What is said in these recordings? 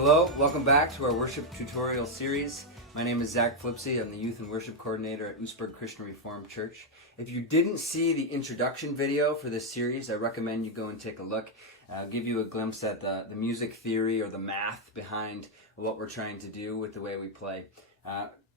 Hello, welcome back to our worship tutorial series. My name is Zack. I'm the Youth and Worship Coordinator at Oostburg Christian Reformed Church. If you didn't see the introduction video for this series, I recommend you go and take a look. I'll give you a glimpse at the music theory or the math behind what we're trying to do with the way we play.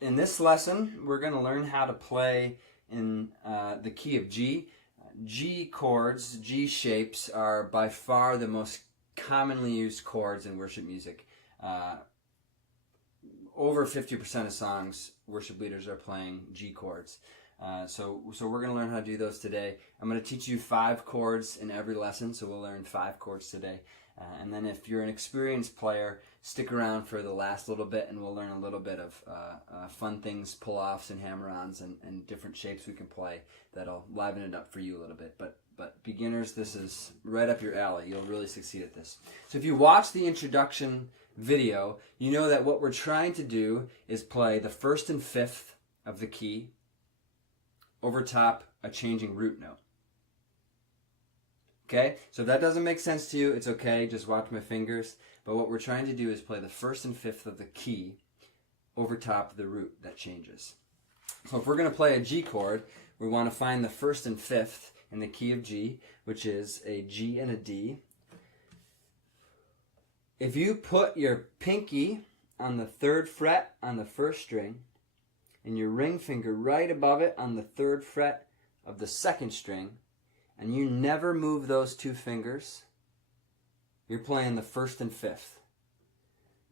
In this lesson, we're going to learn how to play in the key of G. G chords, G shapes are by far the most commonly used chords in worship music. Over 50% of songs, worship leaders are playing G chords. So we're going to learn how to do those today. I'm going to teach you 5 chords in every lesson, so we'll learn 5 chords today. And then if you're an experienced player, stick around for the last little bit and we'll learn a little bit of fun things, pull-offs and hammer-ons and different shapes we can play that'll liven it up for you a little bit. But beginners, this is right up your alley. You'll really succeed at this. So if you watch the introduction video, you know that what we're trying to do is play the first and fifth of the key over top a changing root note. Okay? So if that doesn't make sense to you, it's okay. Just watch my fingers. But what we're trying to do is play the first and fifth of the key over top the root that changes. So if we're going to play a G chord, we want to find the first and fifth in the key of G, which is a G and a D. If you put your pinky on the 3rd fret on the 1st string and your ring finger right above it on the 3rd fret of the 2nd string, and you never move those 2 fingers, you're playing the 1st and 5th.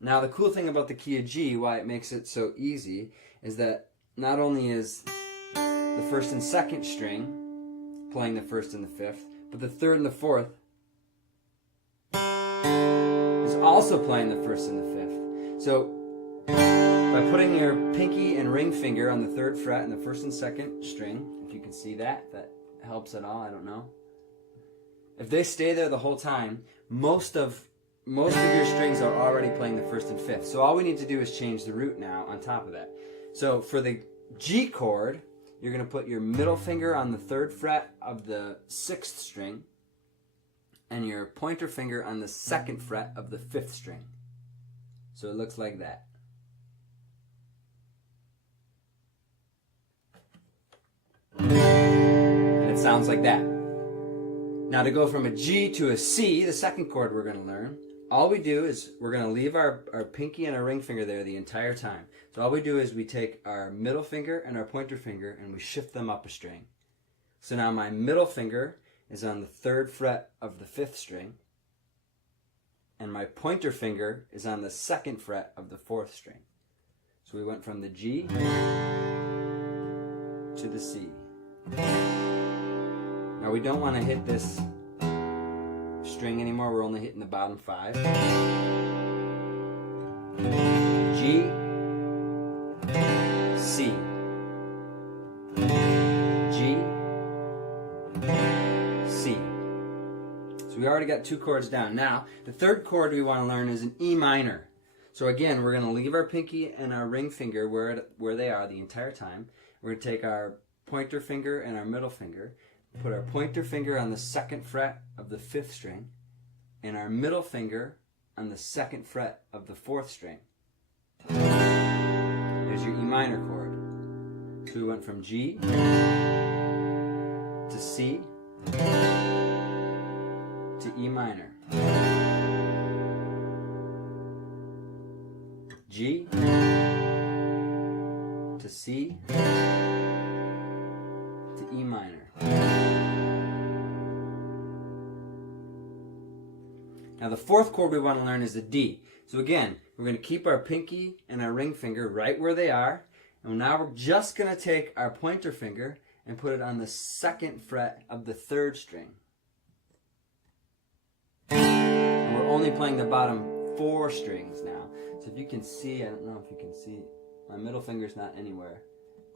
Now the cool thing about the key of G, why it makes it so easy, is that not only is the 1st and 2nd string playing the 1st and the 5th, but the 3rd and the 4th is also playing the 1st and the 5th. So by putting your pinky and ring finger on the 3rd fret and the 1st and 2nd string, if you can see that, if that helps at all, I don't know. If they stay there the whole time, most of your strings are already playing the 1st and 5th. So all we need to do is change the root now on top of that. So for the G chord, you're going to put your middle finger on the 3rd fret of the 6th string and your pointer finger on the 2nd fret of the 5th string. So it looks like that. And it sounds like that. Now to go from a G to a C, the second chord we're going to learn, all we do is we're going to leave our pinky and our ring finger there the entire time. So all we do is we take our middle finger and our pointer finger and we shift them up a string. So now my middle finger is on the 3rd fret of the 5th string and my pointer finger is on the 2nd fret of the 4th string. So we went from the G to the C. Now we don't want to hit this string anymore, we're only hitting the bottom 5. G, C, G, C. So we already got 2 chords down. Now, the 3rd chord we want to learn is an E minor. So again, we're going to leave our pinky and our ring finger where they are the entire time. We're going to take our pointer finger and our middle finger, put our pointer finger on the 2nd fret of the 5th string, and our middle finger on the 2nd fret of the 4th string. There's your E minor chord. So we went from G to C to E minor. G to C to E minor. Now the 4th chord we want to learn is the D. So again, we're going to keep our pinky and our ring finger right where they are. And now we're just going to take our pointer finger and put it on the 2nd fret of the 3rd string. And we're only playing the bottom 4 strings now. So if you can see, I don't know if you can see, my middle finger's not anywhere.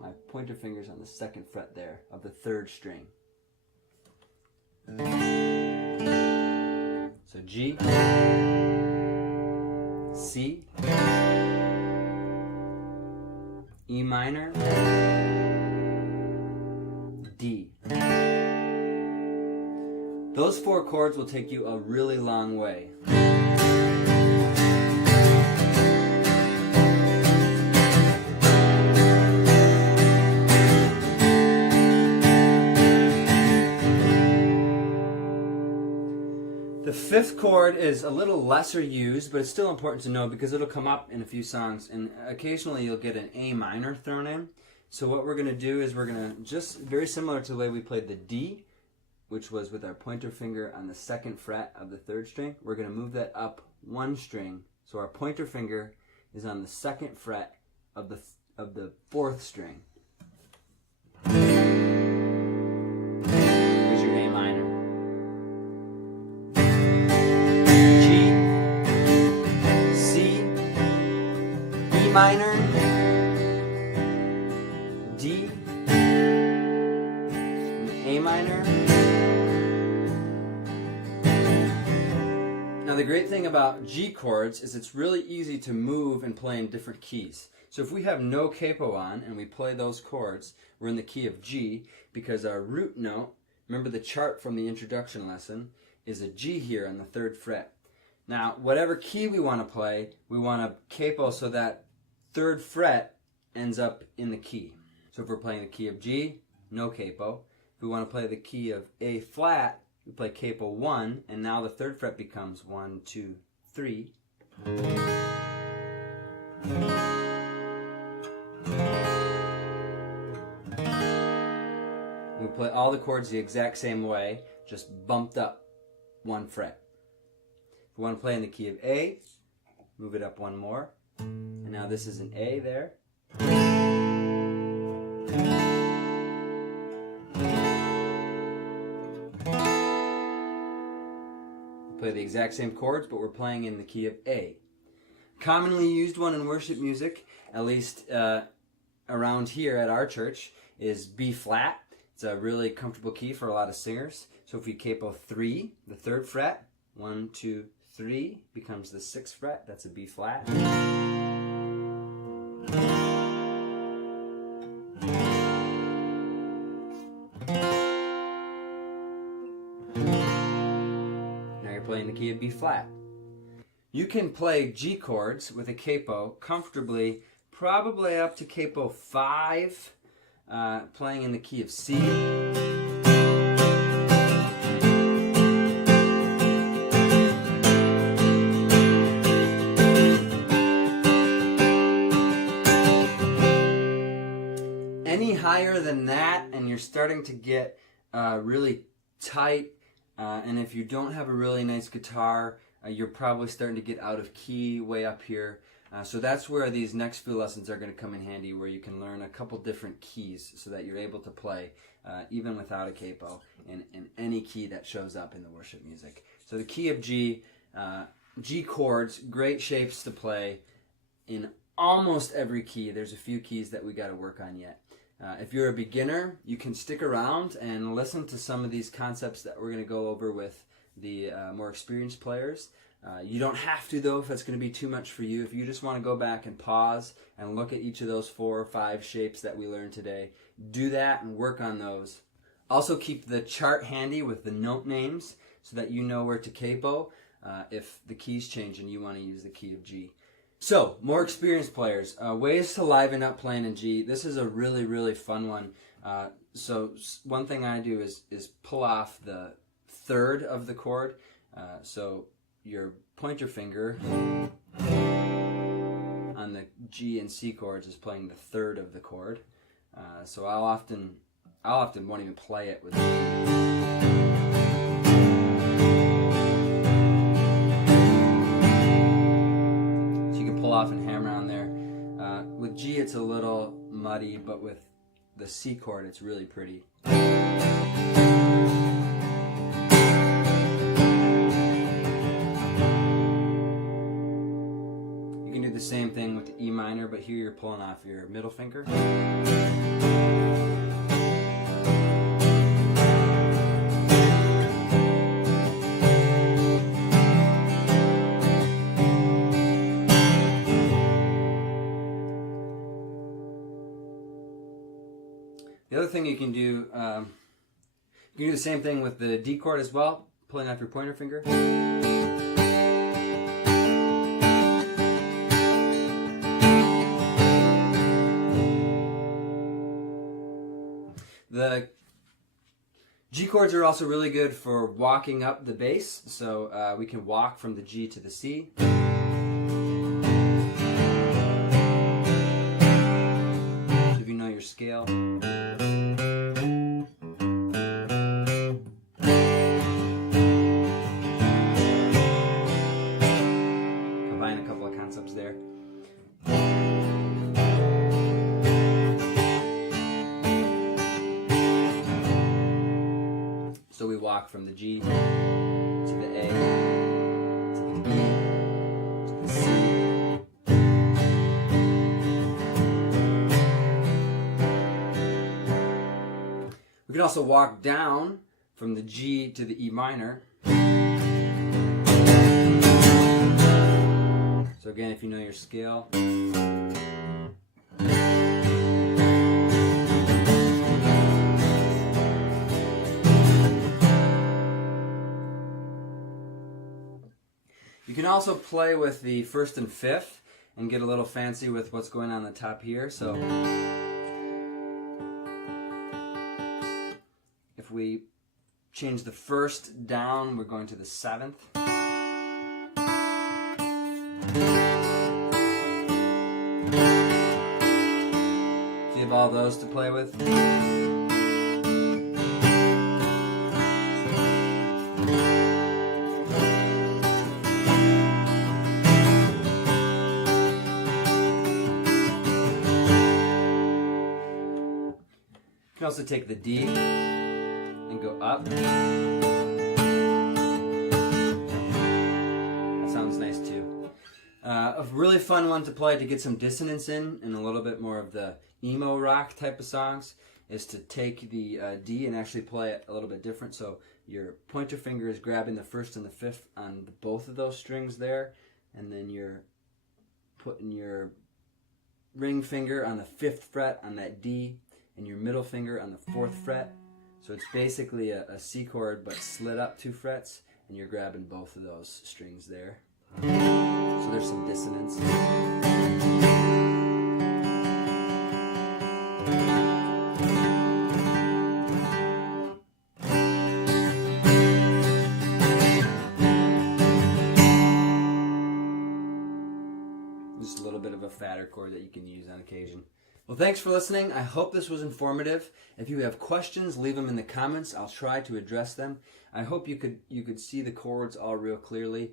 My pointer finger's on the 2nd fret there of the 3rd string. So G, C, E minor, D. Those 4 chords will take you a really long way. fifth chord is a little lesser used, but it's still important to know because it'll come up in a few songs, and occasionally you'll get an A minor thrown in. So what we're going to do is we're going to, just very similar to the way we played the D, which was with our pointer finger on the second fret of the third string, we're going to move that up one string. So our pointer finger is on the second fret of the fourth string. Here's your A minor. G, C, E minor, D, A minor. Now the great thing about G chords is it's really easy to move and play in different keys. So if we have no capo on and we play those chords, we're in the key of G because our root note, remember the chart from the introduction lesson, is a G here on the third fret. Now whatever key we want to play, we want to capo so that third fret ends up in the key. So if we're playing the key of G, no capo. If we want to play the key of A flat, we play capo 1, and now the third fret becomes 1, 2, 3. We play all the chords the exact same way, just bumped up one fret. If we want to play in the key of A, move it up one more. And now this is an A there. Play the exact same chords, but we're playing in the key of A. Commonly used one in worship music, at least around here at our church, is B flat. It's a really comfortable key for a lot of singers. So if we capo 3, the third fret, 1, 2, 3, becomes the 6th fret. That's a B flat. Playing the key of B flat. You can play G chords with a capo comfortably, probably up to capo 5, playing in the key of C. Any higher than that, and you're starting to get really tight. And if you don't have a really nice guitar, you're probably starting to get out of key way up here. So that's where these next few lessons are going to come in handy, where you can learn a couple different keys so that you're able to play even without a capo in any key that shows up in the worship music. So the key of G, G chords, great shapes to play in almost every key. There's a few keys that we got to work on yet. If you're a beginner, you can stick around and listen to some of these concepts that we're going to go over with the more experienced players. You don't have to, though, if it's going to be too much for you. If you just want to go back and pause and look at each of those 4 or 5 shapes that we learned today, do that and work on those. Also keep the chart handy with the note names so that you know where to capo if the keys change and you want to use the key of G. So, more experienced players, ways to liven up playing in G. This is a really, really fun one. So one thing I do is pull off the third of the chord. So your pointer finger on the G and C chords is playing the third of the chord. So I'll often won't even play it with off and hammer on there. With G it's a little muddy, but with the C chord it's really pretty. You can do the same thing with the E minor, but here you're pulling off your middle finger. The other thing you can do the same thing with the D chord as well, pulling off your pointer finger. The G chords are also really good for walking up the bass, so we can walk from the G to the C. So if you know your scale. Combine a couple of concepts there. So we walk from the G to the A, to the B, to the C. We can also walk down from the G to the E minor. So again, if you know your scale. You can also play with the first and fifth and get a little fancy with what's going on the top here. So if we change the first down, we're going to the seventh. So you have all those to play with. You can also take the D and go up. That sounds nice too. A really fun one to play to get some dissonance in and a little bit more of the emo rock type of songs is to take the D and actually play it a little bit different. So your pointer finger is grabbing the first and the fifth on both of those strings there, and then you're putting your ring finger on the fifth fret on that D, and your middle finger on the fourth fret. So it's basically a C chord but slid up 2 frets, and you're grabbing both of those strings there. So there's some dissonance. Just a little bit of a fatter chord that you can use on occasion. Well, thanks for listening. I hope this was informative. If you have questions, leave them in the comments. I'll try to address them. I hope you could see the chords all real clearly.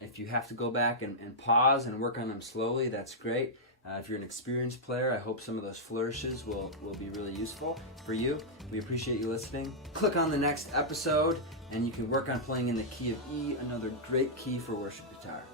If you have to go back and pause and work on them slowly, that's great. If you're an experienced player, I hope some of those flourishes will be really useful for you. We appreciate you listening. Click on the next episode, and you can work on playing in the key of E, another great key for worship guitar.